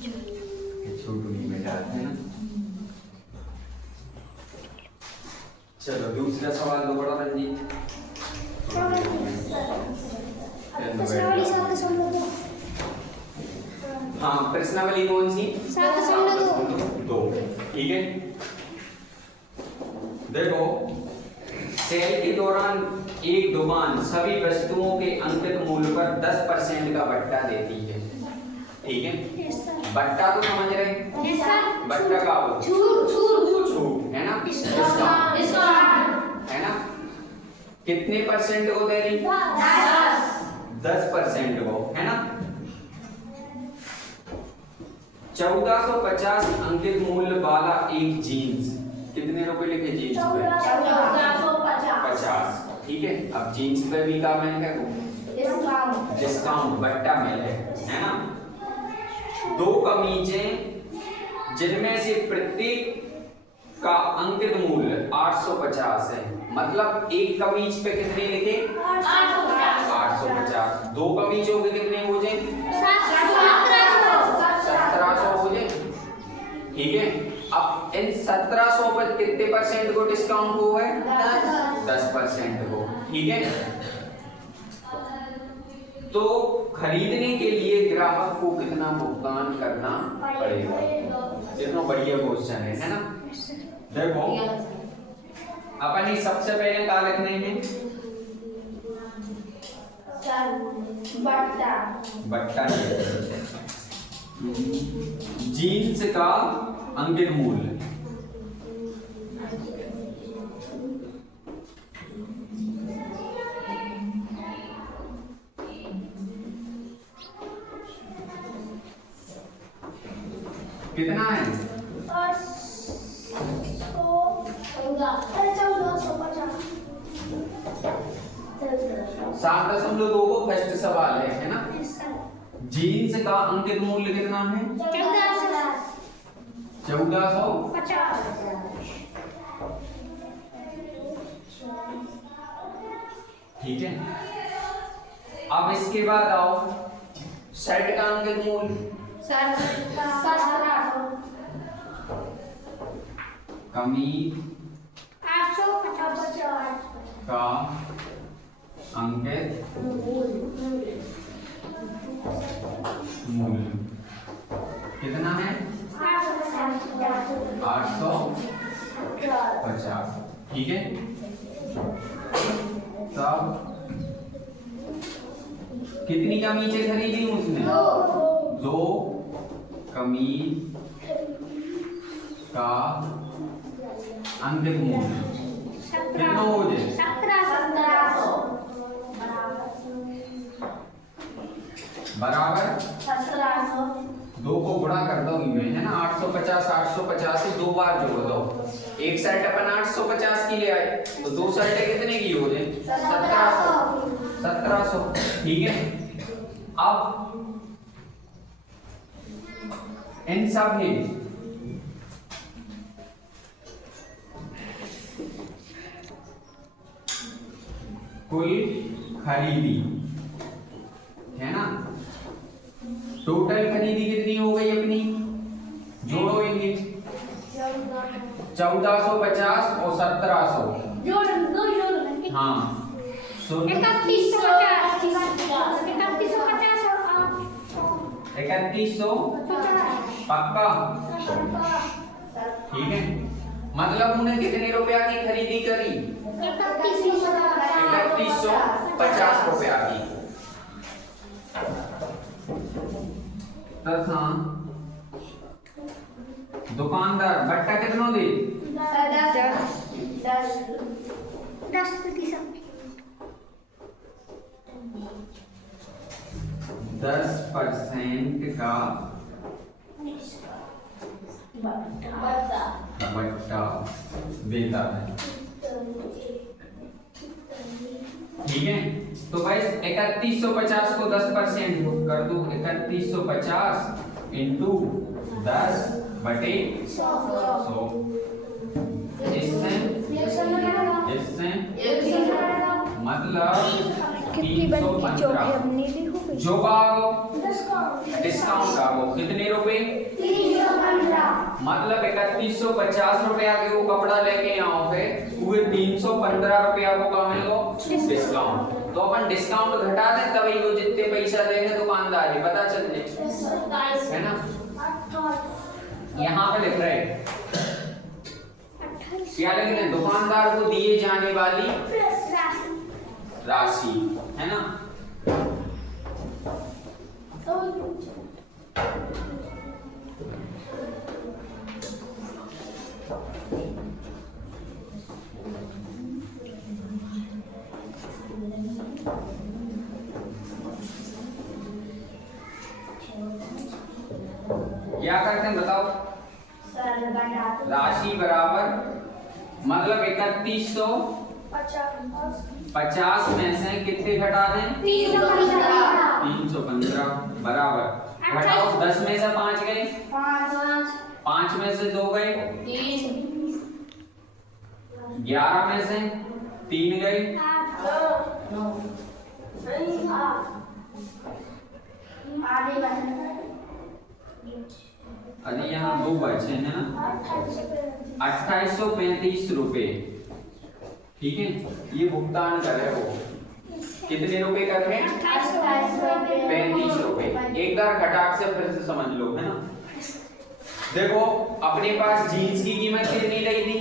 छोटू में डालते हैं ना। चलो दूसरा सवाल दो बड़ा रंजीत। हाँ प्रश्नावली कौन सी? 7.2। ठीक है देखो, सेल के दौरान एक दुकान सभी वस्तुओं के अंकित मूल्य पर 10% का बट्टा देती है। ठीक है, बट्टा तो समझ रहे हैं? बट्टा का छूट है ना, है ना। कितने परसेंट को दे रही? 10% को, है ना। 1450 अंकित मूल्य वाला एक जीन्स, कितने रुपए लिखे जीन्स पे? 1450। ठीक है, अब जीन्स पे भी का मिल है डिस्काउंट, बट्टा मिल है ना। 2 कमीजें जिनमें से प्रत्येक का अंकित मूल्य 850 है, मतलब एक कमीज पे कितने लिखे? 850। 2 कमीजों के कितने हो जाए? 1700 हो जाए। ठीक है, अब इन 1700 पर कितने परसेंट को डिस्काउंट हुआ है? 10% को। ठीक है, तो खरीदने के लिए ग्राहक को कितना भुगतान करना पड़ेगा? कितना बढ़िया क्वेश्चन है ना। देखो अपन ही सबसे पहले क्या लिखने हैं? बट्टा। जीन्स का अंकित मूल्य कितना है? 7.2 को फर्स्ट सवाल है ना। जीन्स का अंकित मूल्य कितना है? 1450। ठीक है, अब इसके बाद आओ शर्ट का अंकित मूल्य। कमीज 850 का अंकित मूल्य कितना है? 850। ठीक है, तब कितनी कमीजें खरीदी उसने? 2 कमीज का अंकित मूल्य कितना हो जाए? 1700 बराबर 2 को गुणा कर दो इनमें, है ना। 850 से 2 बार जोड़ दो। एक शर्ट अपन 850 की ले आए, तो 2 शर्टें कितने की हो जाए? 1700। ठीक है, अब इन सब है कुल खरीदी, है ना। टोटल खरीदी कितनी हो गई अपनी? जोड़ो इनकी। 1450 और 1700। हाँ 3150 पक्का। ठीक है, मतलब उन्हें कितने रुपया की खरीदी करी? 3150 रुपया की। तथा दुकानदार बट्टा कितना दे? 10% का बट्टा देता है। ठीक है, तो भाई 3150 को 10% कर दो। 3150 इंटू 10/100। इससे मतलब 315। जो का हो डिस्काउंट का हो कितने रुपए 315 मतलब 3150 रुपया के वो कपड़ा लेके आओ पे पूरे 315 रुपया को का मिलो डिस्काउंट। तो अपन डिस्काउंट घटा दें तभी वो जितने पैसा देंगे दुकानदार ही पता चल जाए है ना। यहाँ पे लिख रहे हैं क्या लिख रहे हैं दुकानदार को दिए जाने वाली राशि है ना। क्या करते हैं बताओ राशि बराबर मतलब 3150 में से कितने घटा दें 315 बराबर घटाओ 10 में से 5 गए 5 में से 2 गए 11 में से 3 गए अरे यहाँ 2 बचे हैं ना 2835 रुपए ठीक है। ये भुगतान कर रहे हो कितने रुपए कर रहे हैं 35 रुपए। एक बार खटाक से फिर से समझ लो है ना। देखो अपने पास जीन्स की कीमत कितनी लगी थी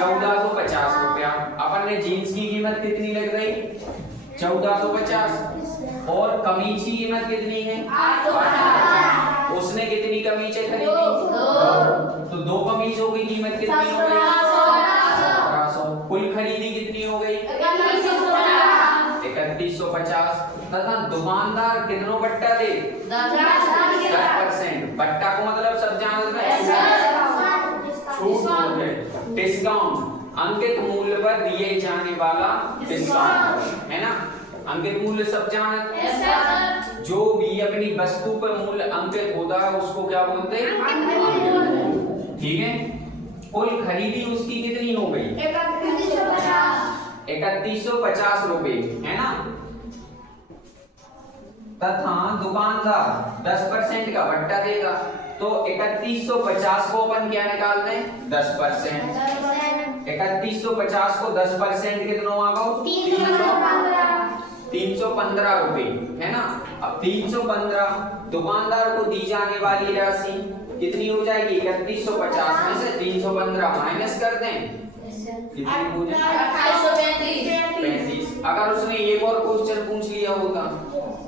1450 रुपया। अपन ने जीन्स की कीमत कितनी लग गई 1450 और कमीज की कीमत कितनी है 850। उसने कितनी कमीजें खरीदी 2 तो 2 कमीज हो गई कीमत कितनी हो गई 1750। कुल खरीदी कितनी हो गई 3150 तथा दुकानदार कितनों बट्टा दे 10%। बट्टा को मतलब सब जानते हैं छूट है डिस्काउंट अंकित मूल्य पर दिए जाने वाला डिस्काउंट है ना। अंकित मूल्य सब जानते हैं जो भी अपनी वस्तु पर मूल्य अंकित होता है उसको क्या बोलते हैं ठीक है। कुल खरीदी उसकी कितनी हो गई 3150 रुपए है ना तथा दुकानदार 10% का बट्टा देगा तो 3150 को अपन क्या निकालते हैं 10%। 3150 को 10% कितना आ गया 315 रुपए है ना। अब 315 दुकानदार को दी जाने वाली राशि कितनी हो जाएगी 3150 में से 315 माइनस कर दें कितनी हो जाएगी 35। अगर उसने एक और क्वेश्चन पूछ लिया होता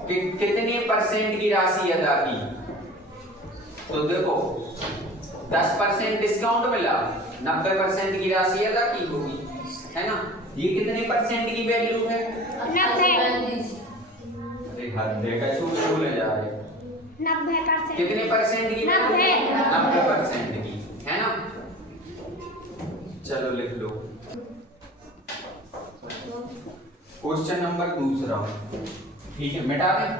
कि कितने परसेंट की राशि अदा की तो देखो 10% डिस्काउंट मिला 90% की राशि अदा की होगी है ना। ये कितने परसेंट की वैल्यू है 90। देखा छूट भूले जा रहे 90%। कितने परसेंट की 90% की है ना। चलो लिख लो क्वेश्चन नंबर 2 ठीक है मिटा दें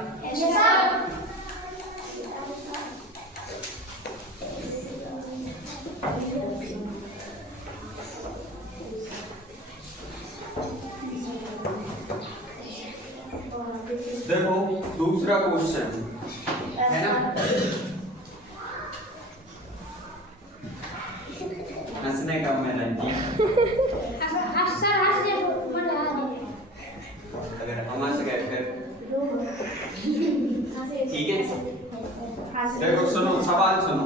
देखो दूसरा क्वेश्चन है ना। हंसने का मैं नहीं अगर हम हंस गए फिर ठीक है। देखो सुनो सवाल सुनो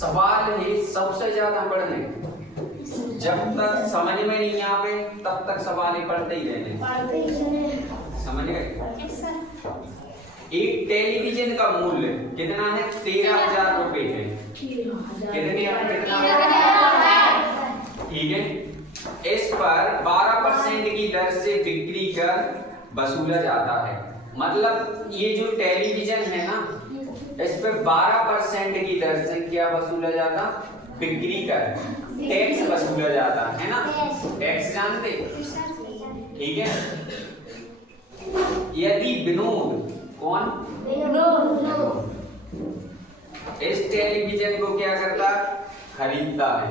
सवाल है सबसे ज्यादा पढ़ने जब तक समझ में नहीं आवे तब तक सवाल ही पढ़ते ही रहने समझ गए। एक टेलीविजन का मूल्य कितना है 13,000 रुपए है कितना ठीक है। इस पर 12% की दर से बिक्री कर वसूला जाता है। मतलब ये जो टेलीविजन है ना इस पे 12% की दर से क्या वसूला जाता बिक्री कर टैक्स वसूला जाता है ना। टैक्स जानते ठीक है। यदि विनोद कौन इस टेलीविजन को क्या करता खरीदता है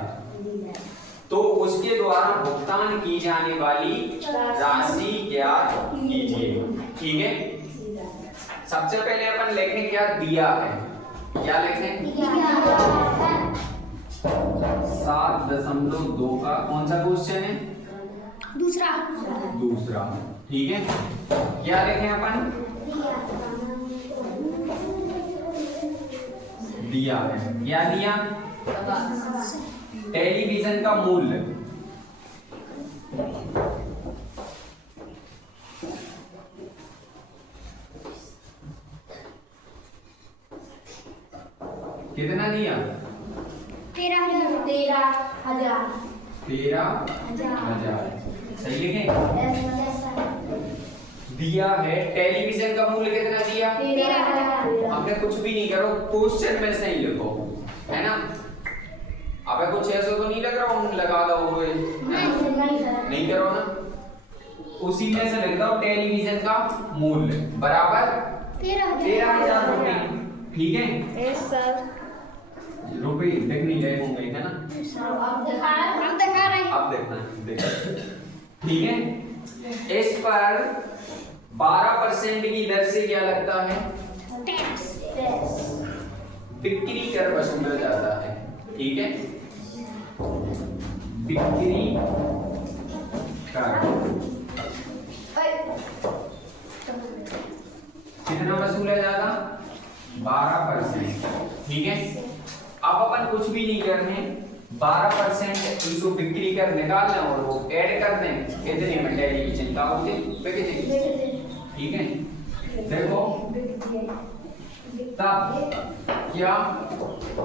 तो उसके द्वारा भुगतान की जाने वाली राशि ज्ञात कीजिए। ठीक है, सबसे पहले अपन लिखें क्या दिया है, क्या लिखें 7.2 का कौन सा क्वेश्चन है, दूसरा। ठीक है, क्या लिखें अपन, दिया है, क्या दिया, टेलीविजन का मूल्य कितना दिया, 13,000। सही है, दिया है टेलीविजन का मूल्य कितना दिया, 13,000। हमने कुछ भी नहीं करो, क्वेश्चन में से ही लिखो, है ना। अबे कुछ ऐसा तो नहीं लग रहा हूँ लगा दो नहीं करो ना, उसी में से लिख दो टेलीविजन का मूल्य बराबर 13,000 रुपए। ठीक है, रुपए देख नहीं रहे होंगे, है ना, अब देखना। ठीक है, इस पर 12% की दर से क्या लगता है, बिक्री कर वसूला जाता है। ठीक है, बिक्री कर कितना वसूला जाता, 12%। ठीक है, अब अपन कुछ भी नहीं करने, 12% इनटू बिक्री कर निकाल लें और वो ऐड कर दें कितने में टेलीविजन का होते पैकेजिंग। ठीक है, देखो तब क्या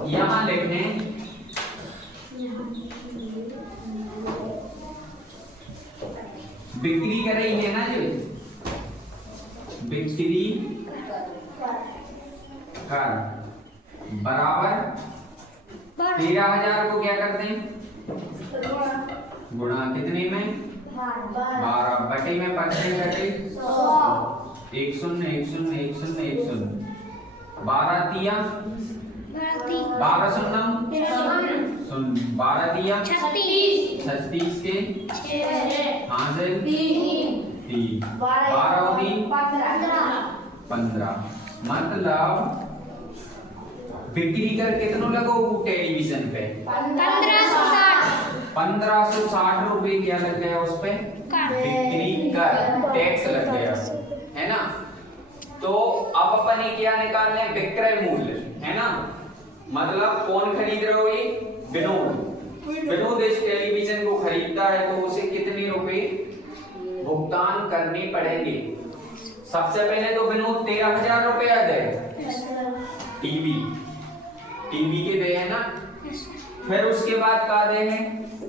यहां लिखें बिक्री कर रही है ना, जो बिक्री कर बराबर 13,000 को क्या कर दें, गुणा कितने में 12 बटे में 5 घटे 1 0 1 0 1 0 1 0 12 दिया 12 12 दिया 36 के हासिल 3 12 15। मतलब बिक्री कर कितनों लगो टेलीविजन पे 1560 रुपए क्या लग गया उस पे, बिक्री कर टैक्स लग गया, है ना। तो अब अपन ये क्या निकालने, विक्रय मूल्य, है ना। मतलब कौन खरीद रहे हो, ये विनोद इस टेलीविजन को खरीदता है तो उसे कितने रुपए भुगतान करने पड़ेंगे। सबसे पहले तो विनोद 13,000 रुपया दे, टीवी के दे, है ना। फिर उसके बाद का दे है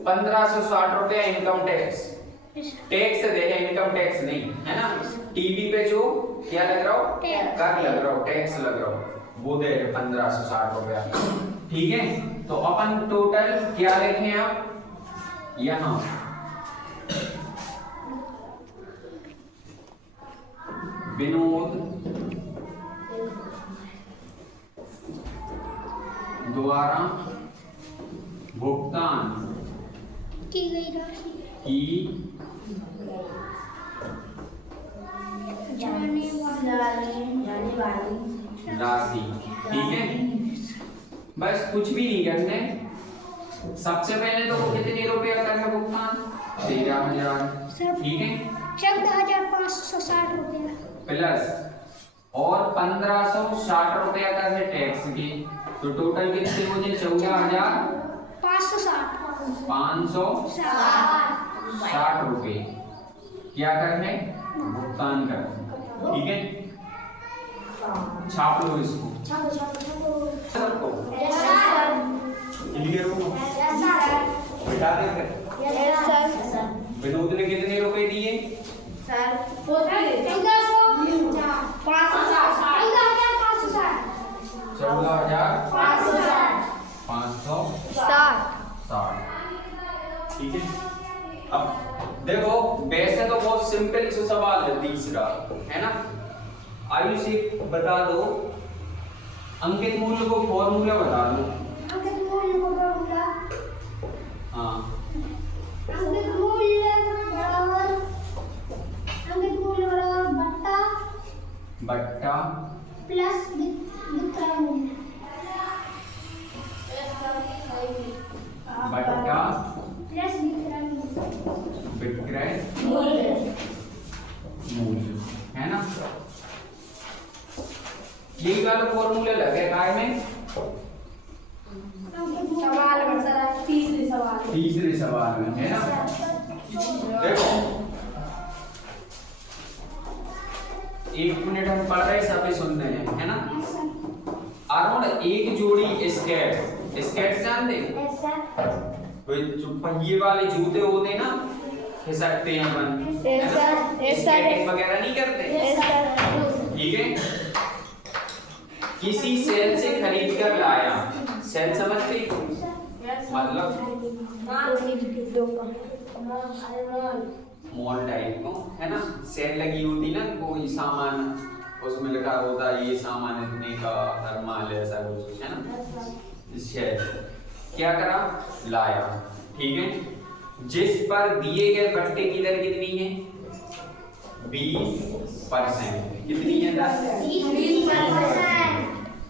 1560 रुपया इनकम टैक्स दे है, इनकम टैक्स नहीं, है ना। टीवी पे जो क्या लग रहा हो, कर लग रहा हो, टैक्स लग रहा हो, वो दे 1560 रुपया। ठीक है, तो अपन टोटल क्या लिखें आप यहां, विनोद द्वारा भुगतान की राशि। ठीक है, बस कुछ भी नहीं करने, सबसे पहले तो कितने रुपया करना भुगतान, 13,000। ठीक है, 14,560 रुपया प्लस और 1560 रुपया का है टैक्स की, तो टोटल कितने हो जाए 14,560 रुपए क्या करने भुगतान कर। ठीक है, छाप लो इसको, सबको क्लियर हो, बता देंगे। विनोद ने कितने रुपए दिए, 14,560। ठीक है, अब देखो वैसे तो बहुत सिंपल सा सवाल है तीसरा, है ना। आयुष से बता दो, अंकित मूल्य को फॉर्मूला बता दो। अंकित मूल्य को फॉर्मूला, हाँ अंकित मूल्य बराबर बट्टा बट्टा प्लस विक्रय मूल्य बट्टा प्लस विक्रय मूल्य मूल्य, है ना। यही वाला फॉर्मूला लगे काय में। तीसरे सवाल में, है ना। देखो 1 मिनट हम पढ़ रहे सभी सुन रहे हैं, है ना। अरुण एक जोड़ी स्केट्स जानते कोई जो पहिए वाले जूते होते ना खिसकते हैं अपन, है ना, स्केटिंग वगैरह नहीं करते, ठीक है। किसी सेल से खरीद कर लाया, सेल समझते मतलब मॉल टाइप को, है ना। सेल लगी होती ना, कोई सामान उसमें लिखा होता है ये सामान इतने का, हर माल ऐसा कुछ, है ना। सेल क्या करा, लाया, ठीक है। जिस पर दिए गए बट्टे की दर कितनी है, 20%। कितनी है दर, 20%।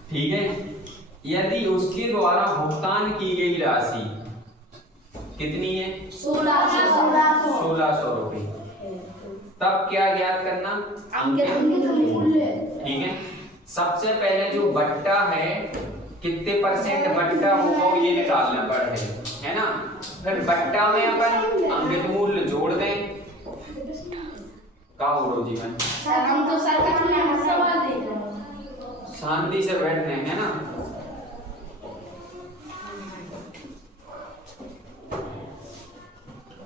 ठीक है। यदि उसके द्वारा भुगतान की गई राशि कितनी है, 1600 रुपए, तब क्या ज्ञात करना, अंकित मूल्य, ठीक है। सबसे पहले जो बट्टा है कितने परसेंट बट्टा होगा ये निकालना पड़ेगा, है ना। फिर बट्टा में अपन अंकित मूल्य जोड़ दें। का हो जीवन हम तो सर का सवाल देख रहे हैं, शांति से बैठने, है ना।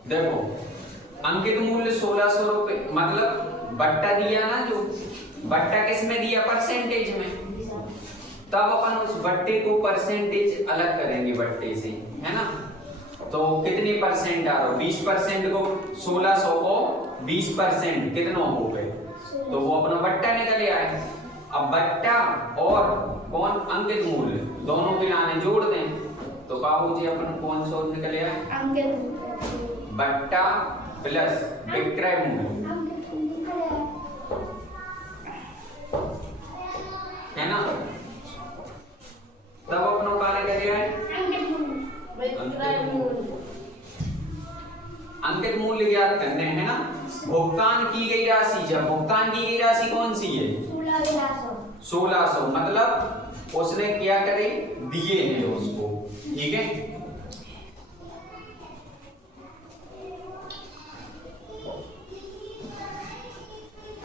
देखो अंकित मूल्य 1600 रुपए, मतलब बट्टा दिया ना, जो बट्टा किस में दिया, परसेंटेज में। तब अपन उस बट्टे को परसेंटेज अलग करेंगे बट्टे से, है ना। तो कितनी परसेंट आ रहा, 20% को 1600 को 20% कितना हो गए, तो वो अपना बट्टा निकल आए। अब बट्टा और कौन अंकित मूल्य दोनों के लाने जोड़ दें, तो क्या हो जी अपन कौन सा निकल आए, अंकित बट्टा प्लस विक्रय मूल्य, है ना। तब अपनों का निकल आए अंकित मूल्य ज्ञात करने, है ना। भुगतान की गई राशि, जब भुगतान की गई राशि कौन सी है, 1600, मतलब उसने क्या करे, दिए हैं उसको, ठीक है।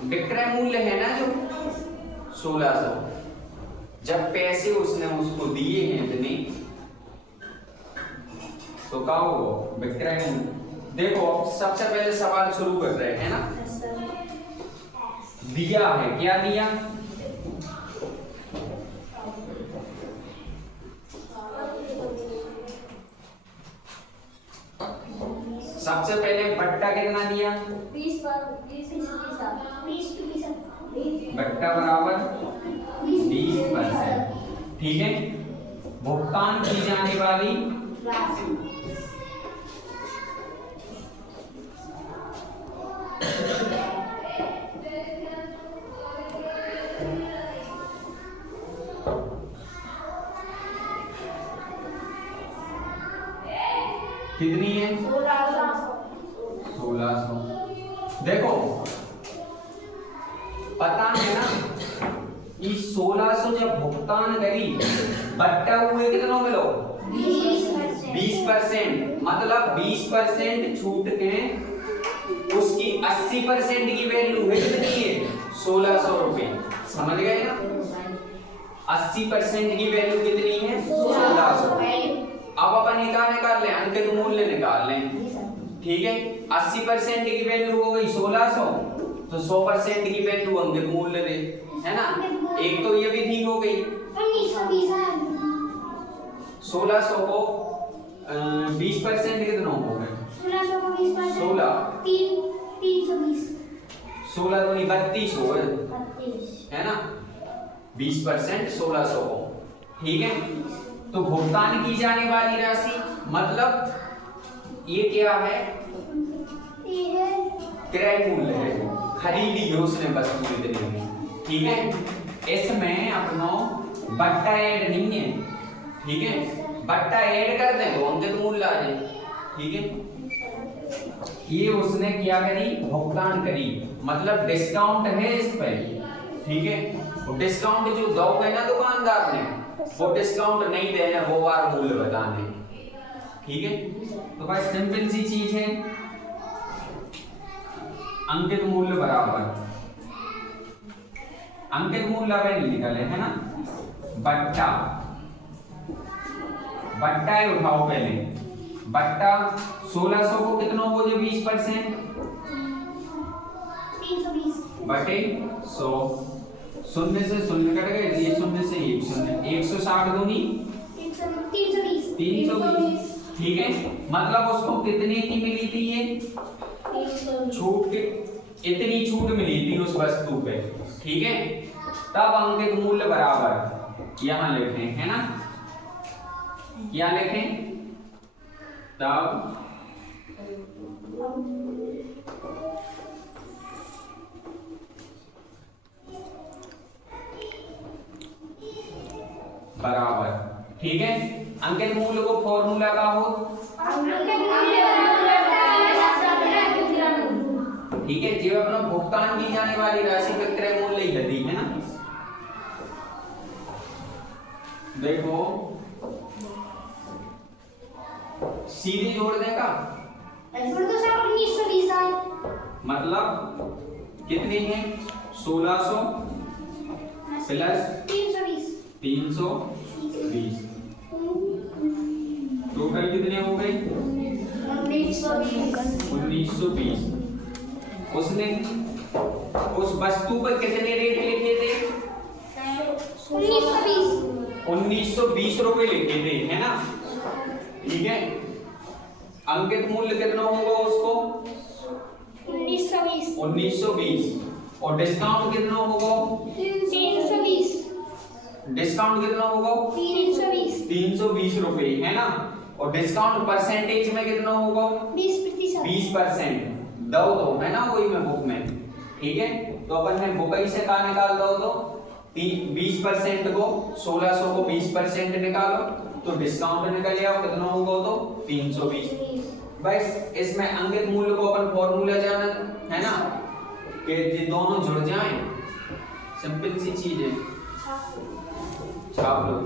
विक्रय मूल्य है ना जो 1600, जब पैसे उसने उसको दिए हैं इतने, तो क्या होगा, विक्रय मूल्य। देखो सबसे पहले सवाल शुरू कर रहे हैं ना। दिया है, क्या दिया, सबसे पहले बट्टा कितना दिया, 20%। बट्टा बराबर 20%, ठीक है। भुगतान की जाने वाली कितनी है, 1600। देखो पता है ना कि 1600 जब भुगतान करी, बट्टा हुए कितना मिलो, 20%, मतलब 20% छूट के उसकी 80% की वैल्यू है कितनी है, 1600 रुपए, समझ गए ना। 80% की वैल्यू कितनी है, 1600। अब अपन निकाल लें, अंकित मूल्य निकाल लें, ठीक है। 80% की वैल्यू हो गई 1600, तो 100% की वैल्यू अंकित मूल्य दे, है ना। एक तो ये भी ठीक हो गई। 1600 को 20% कितना हो गए, 1600 को 20%, 16 दूनी 32 हो गए, है ना। 20% 1600 को, ठीक है। तो भुगतान की जाने वाली राशि मतलब ये क्या है? ये क्रय मूल्य है, खरीदी है उसने वस्तु इतनी में, ठीक है। इसमें अपनो बट्टा ऐड नहीं है, ठीक है। बट्टा ऐड कर दें तो अंकित मूल्य आ जाए, ठीक है। ये उसने क्या करी? भुगतान करी, मतलब डिस्काउंट है इस पे, ठीक है। वो डिस्काउंट जो दोगे ना दुकानदार ने, वो डिस्काउंट नहीं देना, वो बार मूल्य बताने, ठीक है। तो भाई सिंपल सी चीज है, अंकित मूल्य बराबर अंकित मूल्य अभी नहीं निकले है ना, बट्टा बट्टा ही उठाओ पहले। बट्टा 1600 को कितना हो जो 20%? 320 बटे 100, शून्य से शून्य कट गए, ये शून्य से एक शून्य, 160 दूनी 320, ठीक है। मतलब उसको कितने की मिली थी? ये छूट के इतनी छूट मिली थी उस वस्तु पे, ठीक है। तब अंकित मूल्य बराबर यहां लिखें, है ना, क्या लिखें? तब बराबर, ठीक है। अंकित मूल्य को फॉर्मूला का हो, ठीक है। जो अपना भुगतान की जाने वाली राशि का क्रय मूल्य ही यदि है ना, देखो सीधे जोड़ देगा, मतलब कितने हैं? 1600 प्लस 320, टोटल कितने हो गए? 1920। उसने उस वस्तु पर कितने रेट लिखे थे? 1920 रुपए लिखे थे, है ना, ठीक है। अंकित मूल्य कितना होगा उसको? 1920 और डिस्काउंट कितना होगा? 320 डिस्काउंट कितना होगा? 320 रुपए, है ना। और डिस्काउंट परसेंटेज में कितना होगा? 20%। दो तो है ना वही में बुक में, ठीक है। तो अपन ने बुकई से कहा निकाल दो, तो 20% को 1600 को 20% निकालो तो डिस्काउंट निकल जाएगा, कितना होगा? तो 320। बस इसमें अंकित मूल्य को अपन फॉर्मूला जाना है ना, कि ये दोनों जुड़ जाएं, सिंपल सी चीज है, छाप लो।